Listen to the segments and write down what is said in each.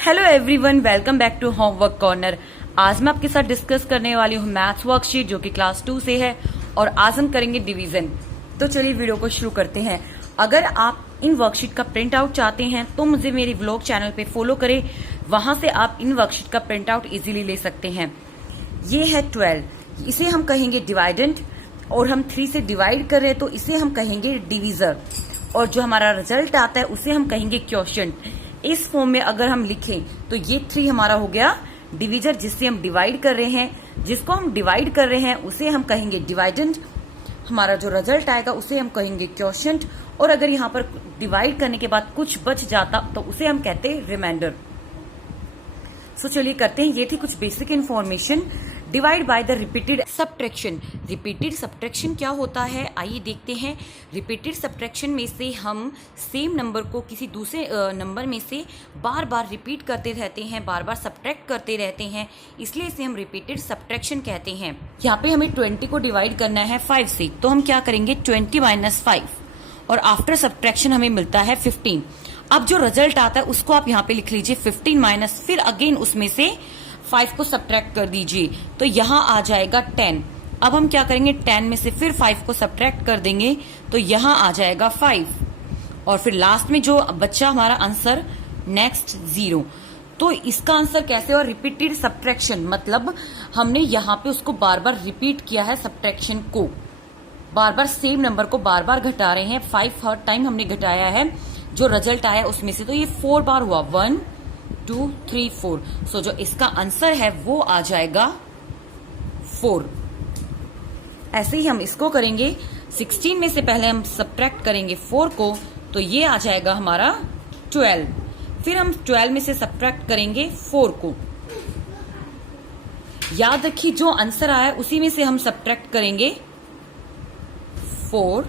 Hello everyone, welcome back to homework corner. आज मैं आपके साथ डिस्कस करने वाली हूँ मैथ्स वर्कशीट जो कि क्लास 2 से है और आज हम करेंगे डिवीजन। तो चलिए वीडियो को शुरू करते हैं। अगर आप इन वर्कशीट का प्रिंट आउट चाहते हैं तो मुझे मेरी व्लॉग चैनल पे फॉलो करें, वहां से आप इन वर्कशीट का प्रिंट आउट इजीली ले सकते हैं। ये है 12, इसे हम कहेंगे डिवाइडेंट, और हम 3 से डिवाइड कर रहे हैं तो इसे हम कहेंगे डिवीजर, और जो हमारा रिजल्ट आता है उसे हम कहेंगे क्वोशिएंट। इस फॉर्म में अगर हम लिखें तो ये 3 हमारा हो गया डिवीजर, जिससे हम डिवाइड कर रहे हैं। जिसको हम डिवाइड कर रहे हैं उसे हम कहेंगे डिवाइडेंट, हमारा जो रिजल्ट आएगा उसे हम कहेंगे क्वोशिएंट, और अगर यहाँ पर डिवाइड करने के बाद कुछ बच जाता तो उसे हम कहते हैं रिमाइंडर। सो चलिए करते हैं। ये थी कुछ basic information. Divide by the repeated subtraction. Repeated subtraction क्या होता है, आइए देखते हैं। रिपीटेड सब्ट्रैक्शन में से हम सेम नंबर को किसी दूसरे नंबर में से बार बार रिपीट करते रहते हैं, बार बार सब्ट्रैक्ट करते रहते हैं, इसलिए इसे हम रिपीटेड सब्ट्रैक्शन कहते हैं। यहाँ पे हमें 20 को डिवाइड करना है 5 से, तो हम क्या करेंगे 20 - 5, और आफ्टर सब्ट्रैक्शन हमें मिलता है 15। अब जो रिजल्ट आता है उसको आप यहाँ पे लिख लीजिए 15 माइनस, फिर अगेन उसमें से 5 को सब्ट्रैक्ट कर दीजिए, तो यहाँ आ जाएगा 10। अब हम क्या करेंगे 10 में से फिर 5 को सब्ट्रैक्ट कर देंगे तो यहाँ आ जाएगा 5, और फिर लास्ट में जो बच्चा हमारा आंसर नेक्स्ट 0। तो इसका आंसर कैसे हुआ, रिपीटेड सब्ट्रैक्शन, मतलब हमने यहाँ पे उसको बार बार रिपीट किया है सब्ट्रैक्शन को, बार बार सेम नंबर को बार बार घटा रहे हैं। 5 हर टाइम हमने घटाया है, जो रिजल्ट आया उसमें से, तो ये 4 बार हुआ, 1 2 3 4। सो जो इसका आंसर है वो आ जाएगा 4। ऐसे ही हम इसको करेंगे। 16 में से पहले हम सब्ट्रैक्ट करेंगे 4 को, तो ये आ जाएगा हमारा 12। फिर हम 12 में से सब्ट्रैक्ट करेंगे 4 को। याद रखिए जो आंसर आया उसी में से हम सब्ट्रैक्ट करेंगे 4,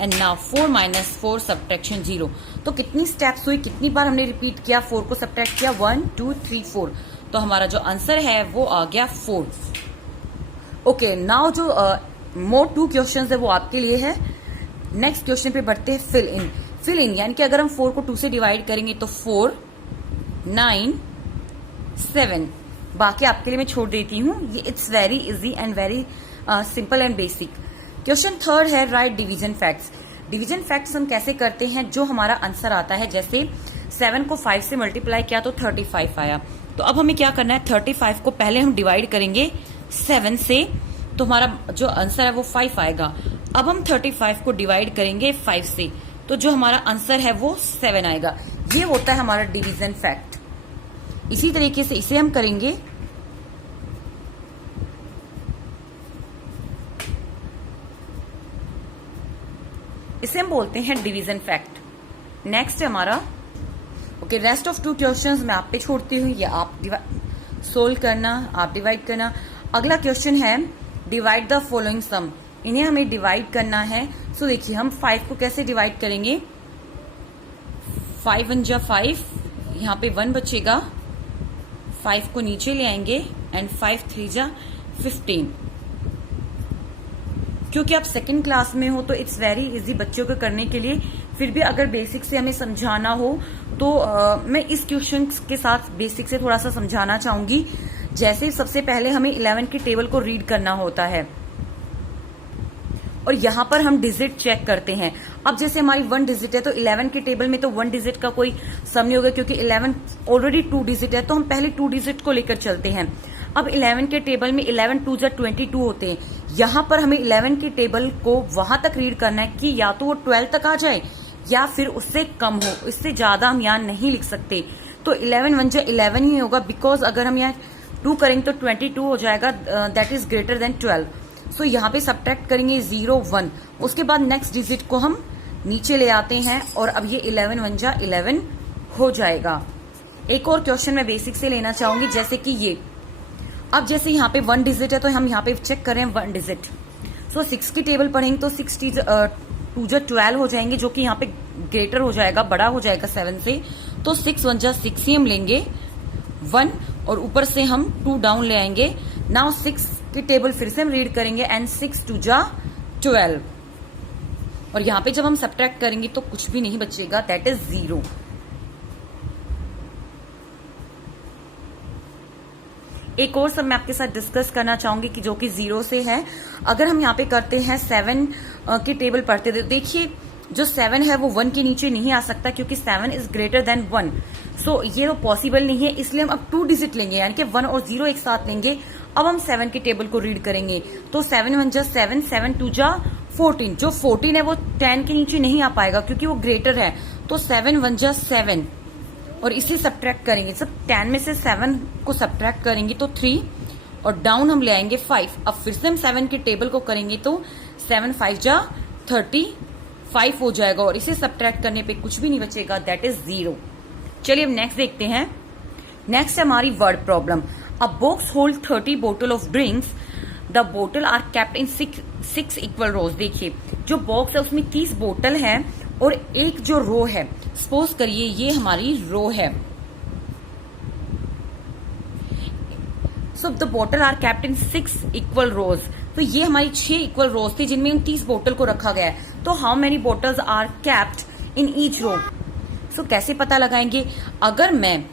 एंड नाउ 4 - 4 सब्ट्रैक्शन 0। तो कितनी स्टेप्स हुई, कितनी बार हमने रिपीट किया, 4 को सब्ट्रैक्ट किया, 1 2 3 4। तो हमारा जो आंसर है वो आ गया 4। ओके, नाउ जो मोर 2 क्वेश्चंस है वो आपके लिए है। नेक्स्ट क्वेश्चन पे बढ़ते हैं। Fill in. फिल इन यानी कि अगर हम 4 को 2 से डिवाइड करेंगे तो 4 9 7। बाकी आपके लिए मैं छोड़ देती हूँ, ये it's very easy and very simple and basic. Question 3 है right division facts. Division facts हम कैसे करते हैं, जो हमारा आंसर आता है, जैसे 7 को 5 से मल्टीप्लाई किया तो 35 आया, तो अब हमें क्या करना है, 35 को पहले हम डिवाइड करेंगे 7 से, तो हमारा जो आंसर है वो 5 आएगा। अब हम 35 को डिवाइड करेंगे 5 से, तो जो हमारा आंसर है वो 7 आएगा। ये होता है हमारा डिवीजन फैक्ट। इसी तरीके से इसे हम करेंगे। इसे हम बोलते हैं डिवीजन फैक्ट। नेक्स्ट है हमारा, ओके, रेस्ट ऑफ 2 क्वेश्चंस मैं आप पे छोड़ती हूँ, ये आप सोल्व करना, आप डिवाइड करना। अगला क्वेश्चन है डिवाइड द फॉलोइंग सम। इन्हें हमें डिवाइड करना है। सो देखिए हम 5 को कैसे डिवाइड करेंगे, 5 1 जा 5, यहाँ पे 1 बचेगा, 5 को नीचे ले आएंगे, एंड 5 3 जा 15। क्योंकि आप सेकंड क्लास में हो तो इट्स वेरी इजी बच्चों को करने के लिए। फिर भी अगर बेसिक से हमें समझाना हो तो मैं इस क्वेश्चन के साथ बेसिक से थोड़ा सा समझाना चाहूंगी। जैसे सबसे पहले हमें 11 की टेबल को रीड करना होता है, और यहाँ पर हम डिजिट चेक करते हैं। अब जैसे हमारी 1 डिजिट है तो 11 की टेबल में तो 1 डिजिट का कोई सम नहीं होगा, क्योंकि 11 ऑलरेडी 2 डिजिट है, तो हम पहले 2 डिजिट को लेकर चलते हैं। अब 11 के टेबल में 11 2 जा 22 होते हैं। यहाँ पर हमें 11 की टेबल को वहां तक रीड करना है कि या तो वो 12 तक आ जाए या फिर उससे कम हो, इससे ज्यादा हम यहाँ नहीं लिख सकते। तो 11 1 जा 11 ही होगा, बिकॉज अगर हम यहाँ 2 करेंगे तो 22 हो जाएगा, दैट इज ग्रेटर देन 12। सो यहाँ पे सब्ट्रैक्ट करेंगे 0 1, उसके बाद नेक्स्ट डिजिट को हम नीचे ले आते हैं, और अब ये 11 1 जा 11 हो जाएगा। एक और क्वेश्चन मैं बेसिक से लेना चाहूंगी, जैसे कि ये, अब जैसे यहाँ पे 1 डिजिट है तो हम यहाँ पे चेक करें 1 डिजिट। सो 6 की टेबल पढ़ेंगे तो 6 2 जा 12 हो जाएंगे, जो कि यहाँ पे ग्रेटर हो जाएगा, बड़ा हो जाएगा 7 से। तो 6 1 जा 6 ही हम लेंगे 1, और ऊपर से हम 2 डाउन ले आएंगे। नाउ 6 की टेबल फिर से हम रीड करेंगे, एंड 6 2 जा 12, और यहाँ पे जब हम सब्ट्रैक्ट करेंगे तो कुछ भी नहीं बचेगा, दैट इज 0। एक और सब मैं आपके साथ डिस्कस करना चाहूंगी कि जो कि 0 से है। अगर हम यहाँ पे करते हैं 7 की टेबल पढ़ते थे, देखिए जो 7 है वो 1 के नीचे नहीं आ सकता क्योंकि 7 इज ग्रेटर देन 1। सो ये तो पॉसिबल नहीं है, इसलिए हम अब 2 डिजिट लेंगे, यानी कि 1 और 0 एक साथ लेंगे। अब हम 7 की टेबल को रीड करेंगे, तो 7 1 जा 7, 7 2 जा 14। जो 14 है वो 10 के नीचे नहीं आ पाएगा क्योंकि वो ग्रेटर है, तो 7 1 जा 7 और इसे सब्ट्रैक्ट करेंगे। सब 10 में से 7 को सब्ट्रैक्ट करेंगे तो 3 और डाउन हम ले आएंगे 5। अब फिर से हम 7 की टेबल को करेंगे तो 7 5 जा 35 हो जाएगा और इसे सब्ट्रैक्ट करने पे कुछ भी नहीं बचेगा, दैट इज 0। चलिए अब नेक्स्ट देखते हैं। नेक्स्ट है हमारी वर्ड प्रॉब्लम। अ बॉक्स होल्ड 30 बोतल ऑफ ड्रिंक्स, द बोतल आर केप्ट इन 6 इक्वल रोज। देखिए जो बॉक्स है उसमें 30 बोतल है और एक जो रो है, सपोज करिए ये हमारी रो है। सो द बोतल आर केप्ट इन 6 इक्वल रोज, तो ये हमारी 6 इक्वल रोज थी जिनमें इन 30 बोतल को रखा गया है। तो how many bottles are kept in each row. So कैसे पता लगाएंगे, अगर मैं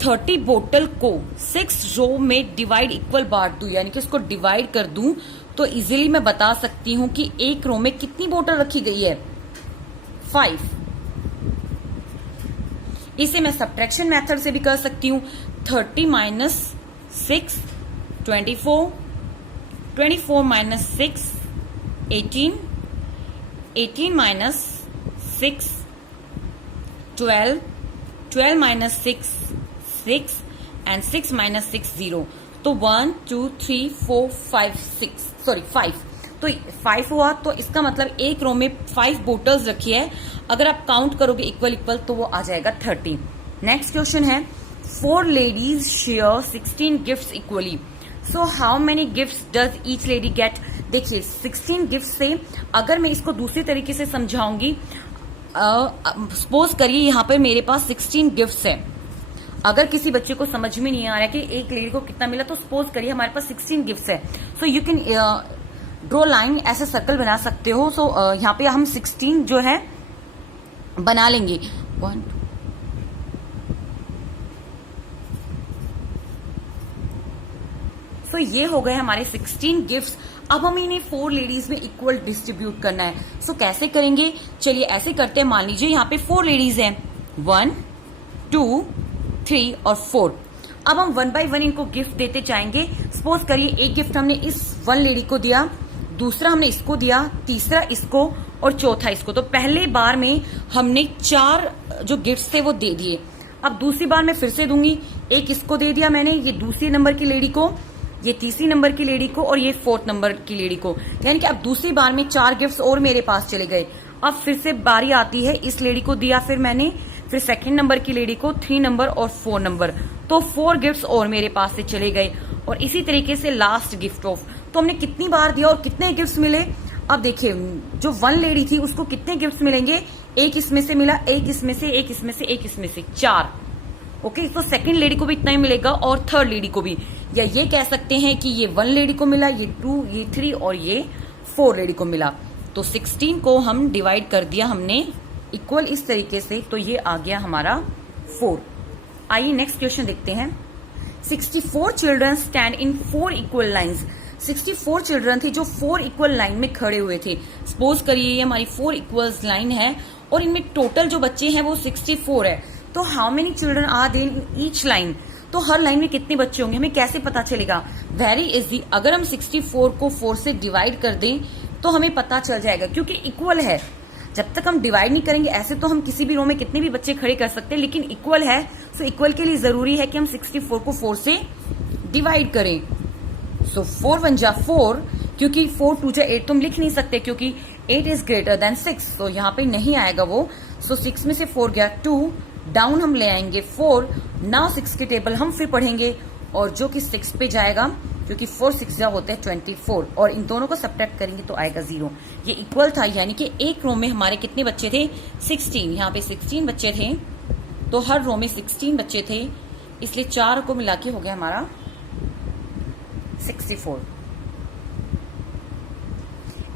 30 बोतल को 6 रो में डिवाइड इक्वल बांट दूं, यानी कि उसको डिवाइड कर दूं, तो इजीली मैं बता सकती हूं कि एक रो में कितनी बोतल रखी गई है, 5। इसे मैं सब्ट्रैक्शन मेथड से भी कर सकती हूं। 30 minus 6 24, 24 minus 6 18, 18 minus 6 12, 12 minus 6 6 and 6 minus 6 0। तो 1 2 3 4 5 6 सॉरी 5, तो 5 हुआ। तो इसका मतलब एक रो में 5 बोटल्स रखी है। अगर आप काउंट करोगे इक्वल इक्वल तो वो आ जाएगा 30। नेक्स्ट क्वेश्चन है 4 ladies share 16 gifts equally, so how many gifts does each lady get. देखिए 16 गिफ्ट से अगर मैं इसको दूसरी तरीके से समझाऊंगी, सपोज करिए यहाँ पर मेरे पास 16 गिफ्ट्स है। अगर किसी बच्चे को समझ में नहीं आ रहा है कि एक लेडी को कितना मिला, तो सपोज करिए हमारे पास 16 गिफ्ट्स है। So you can draw line, ऐसे सर्कल बना सकते हो। सो यहाँ पे हम 16 जो है बना लेंगे। 1 सो ये हो गए हमारे 16 गिफ्ट्स। अब हमें इन्हें 4 लेडीज में इक्वल डिस्ट्रीब्यूट करना है। सो कैसे करेंगे, चलिए ऐसे करते हैं। मान लीजिए यहाँ पे 4 लेडीज हैं, 1 2 3 और 4। अब हम 1 बाय 1 इनको गिफ्ट देते जाएंगे। सपोज करिए एक गिफ्ट हमने इस 1 लेडी को दिया, दूसरा हमने इसको दिया, तीसरा इसको और चौथा इसको। तो पहले बार में हमने 4 जो गिफ्ट्स थे वो दे दिए। अब दूसरी बार मैं फिर से दूंगी, एक इसको दे दिया मैंने, ये दूसरी नंबर की लेडी को, ये तीसरी नंबर की लेडी को और ये 4th नंबर की लेडी को। यानी कि अब दूसरी बार में 4 गिफ्ट्स और मेरे पास चले गए। अब फिर से बारी आती है, इस लेडी को दिया फिर मैंने, फिर 2nd नंबर की लेडी को, 3 नंबर और 4 नंबर। तो 4 गिफ्ट्स और मेरे पास से चले गए। और इसी तरीके से लास्ट गिफ्ट ऑफ, तो हमने कितनी बार दिया और कितने गिफ्ट्स मिले। अब देखिए जो 1 लेडी थी उसको कितने गिफ्ट्स मिलेंगे, एक इसमें से मिला, एक इसमें से, एक इसमें से, एक इसमें से, 4। ओके, तो 2nd लेडी को भी इतना ही मिलेगा और 3rd लेडी को भी। या ये कह सकते हैं कि ये 1 लेडी को मिला, ये 2, ये 3 और ये 4 लेडी को मिला। तो 16 को हम डिवाइड कर दिया हमने इक्वल इस तरीके से, तो ये आ गया हमारा 4। आइए नेक्स्ट क्वेश्चन देखते हैं। 64 children stand in 4 equal lines. 64 children थे जो 4 इक्वल लाइन में खड़े हुए थे। सपोज करिए ये हमारी 4 इक्वल्स लाइन है और इनमें टोटल जो बच्चे हैं वो 64 है। तो how many children are there in each line, तो हर लाइन में कितने बच्चे होंगे हमें कैसे पता चलेगा। वेरी इजी, अगर हम 64 को 4 से डिवाइड कर दें तो हमें पता चल जाएगा, क्योंकि इक्वल है। जब तक हम डिवाइड नहीं करेंगे, ऐसे तो हम किसी भी रो में कितने भी बच्चे खड़े कर सकते हैं, लेकिन इक्वल है। सो इक्वल के लिए जरूरी है कि हम 64 को 4 से डिवाइड करें। सो 4 1 जा 4, क्योंकि 4 2 जा 8 तो हम लिख नहीं सकते क्योंकि 8 इज ग्रेटर देन 6, तो यहाँ पे नहीं आएगा वो। सो 6 में से 4 गया 2, डाउन हम ले आएंगे 4। नाउ 6 की टेबल हम फिर पढ़ेंगे और जो कि 6 पे जाएगा, क्योंकि 4 6 जा होते हैं 24 और इन दोनों को सब्ट्रैक्ट करेंगे तो आएगा 0। ये इक्वल था, यानी कि एक रो में हमारे कितने बच्चे थे, 16। यहाँ पे 16 बच्चे थे, तो हर रो में 16 बच्चे थे, इसलिए 4 को मिला के हो गया हमारा 64।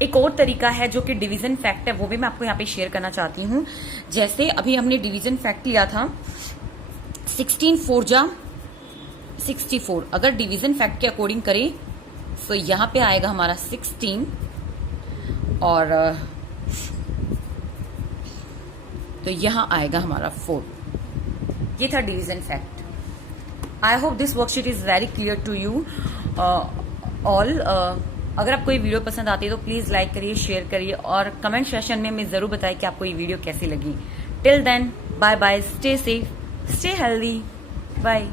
एक और तरीका है जो कि डिवीजन फैक्ट है, वो भी मैं आपको यहाँ पे शेयर करना चाहती हूँ। जैसे अभी हमने डिवीजन फैक्ट लिया था, 16 4 जा 64। अगर डिवीजन फैक्ट के अकॉर्डिंग करें तो यहां पे आएगा हमारा 16 और तो यहां आएगा हमारा 4। ये था division fact. I hope this worksheet is very clear to you all. अगर आपको ये वीडियो पसंद आती है तो प्लीज लाइक करिए, शेयर करिए और कमेंट सेशन में हमें जरूर बताइए कि आपको ये वीडियो कैसी लगी। Till then, bye bye, stay safe, stay healthy, bye.